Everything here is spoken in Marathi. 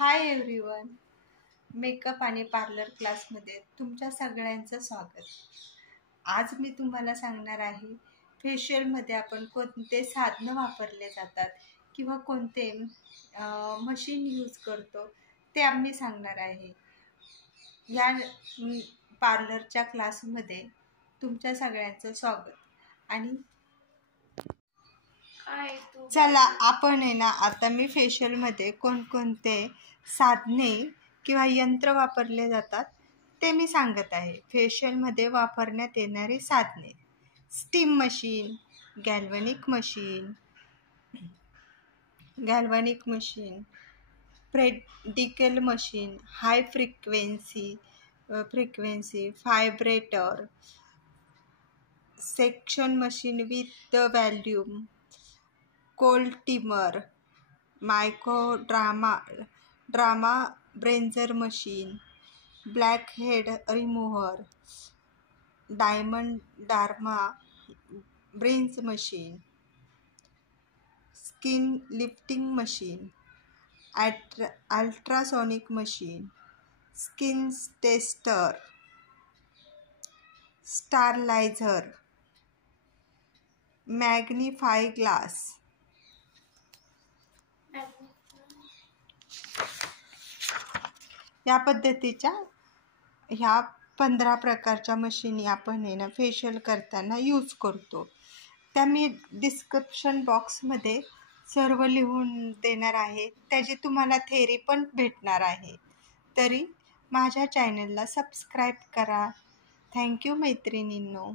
Hi everyone. मेकअप आणि पार्लर क्लासमध्ये तुमच्या सगळ्यांचं स्वागत. आज मी तुम्हाला सांगणार आहे फेशियलमध्ये आपण कोणते साधनं वापरले जातात किंवा कोणते मशीन यूज करतो ते आम्ही सांगणार आहे. या पार्लरच्या क्लासमध्ये तुमच्या सगळ्यांचं स्वागत. आणि चला आपण आहे ना, आता मी फेशियलमध्ये कोणकोणते साधने किंवा यंत्र वापरले जातात ते मी सांगत आहे. फेशियलमध्ये वापरण्यात येणारी साधने: steam machine, galvanic machine, pedicle machine, high frequency vibrator, suction machine with volume, cold timer, dermabrasion machine, black head remover, diamond dermabrasion machine, skin lifting machine, ultrasonic machine, skin tester, steriliser, magnify glass. या पद्धतीच्या ह्या 15 प्रकारच्या मशीनी आपण आहे ना फेशियल करताना यूज करतो. त्या मी डिस्क्रिप्शन बॉक्समध्ये सर्व लिहून देणार आहे. त्याची तुम्हाला थेरी पण भेटणार आहे. तरी माझ्या चॅनलला सबस्क्राईब करा. थँक्यू मैत्रिणींनो.